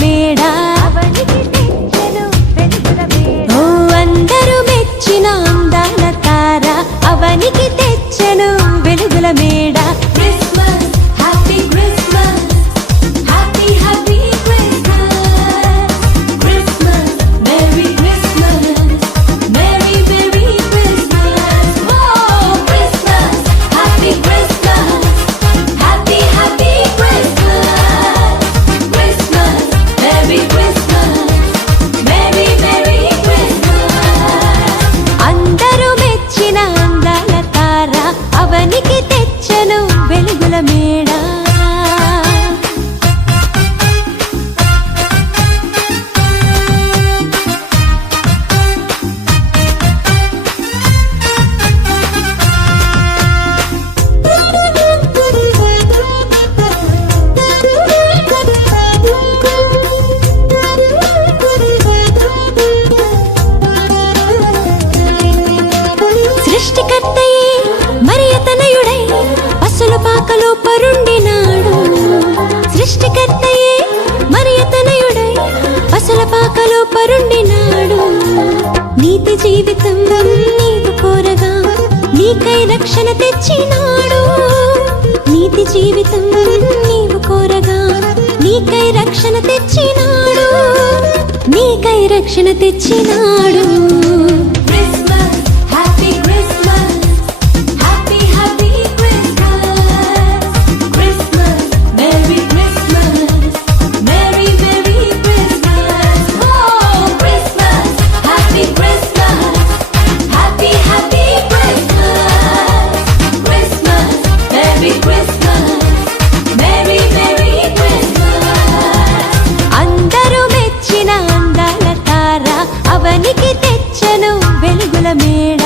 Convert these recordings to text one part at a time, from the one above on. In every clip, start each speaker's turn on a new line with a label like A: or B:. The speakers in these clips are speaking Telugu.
A: మేడ. ఓ అందరూ మెచ్చిన అందాల తార. అవనికి తెచ్చెను వెలుగుల మేడ. పాకలో పరుండినాడు. సృష్టికర్తయే మరి అతనయుడై పాకలో పరుండినాడు. నీతి జీవితం నీవు కోరగా నీకై రక్షణ తెచ్చినాడు. నీతి జీవితం నీవు కోరగా నీకై రక్షణ తెచ్చినాడు. నీకై రక్షణ తెచ్చినాడు. అవనికి తెచ్చను వెలుగుల మేడ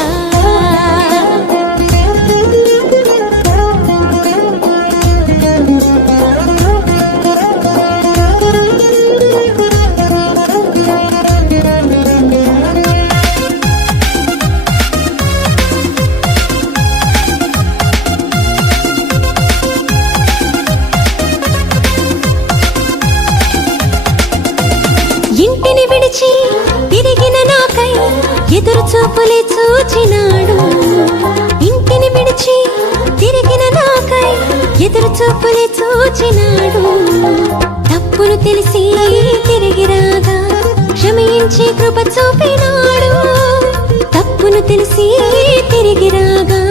A: ఇంటిని విడిచి తిరిగిన నాకై ఎదురు చూపులే చూచినాడు. ఇంటిని విడిచి తిరిగిన నాకై ఎదురు చూపులే చూచినాడు. తప్పులు తెలిసి తిరిగి రాగా క్షమించి కృప చూపినాడు. తప్పును తెలిసి తిరిగి రాగా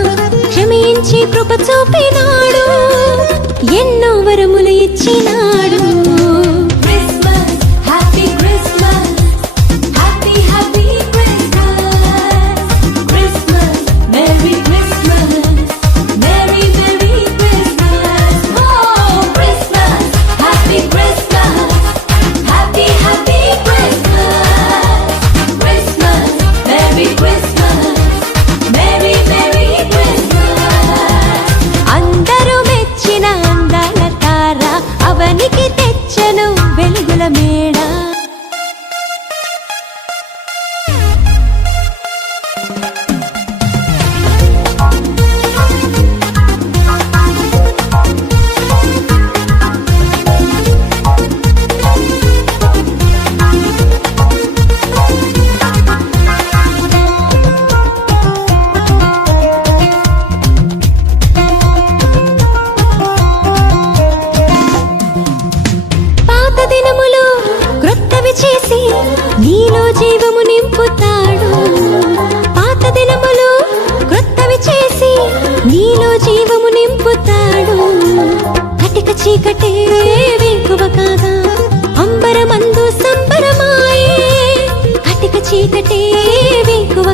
A: క్షమించి కృప చూపినాడు. ఎన్నో వరములు ఇచ్చిన అంటే వెంకువ కాదా? అంబరమందు సంబరమాయే కటిక చీకటే వెంకువ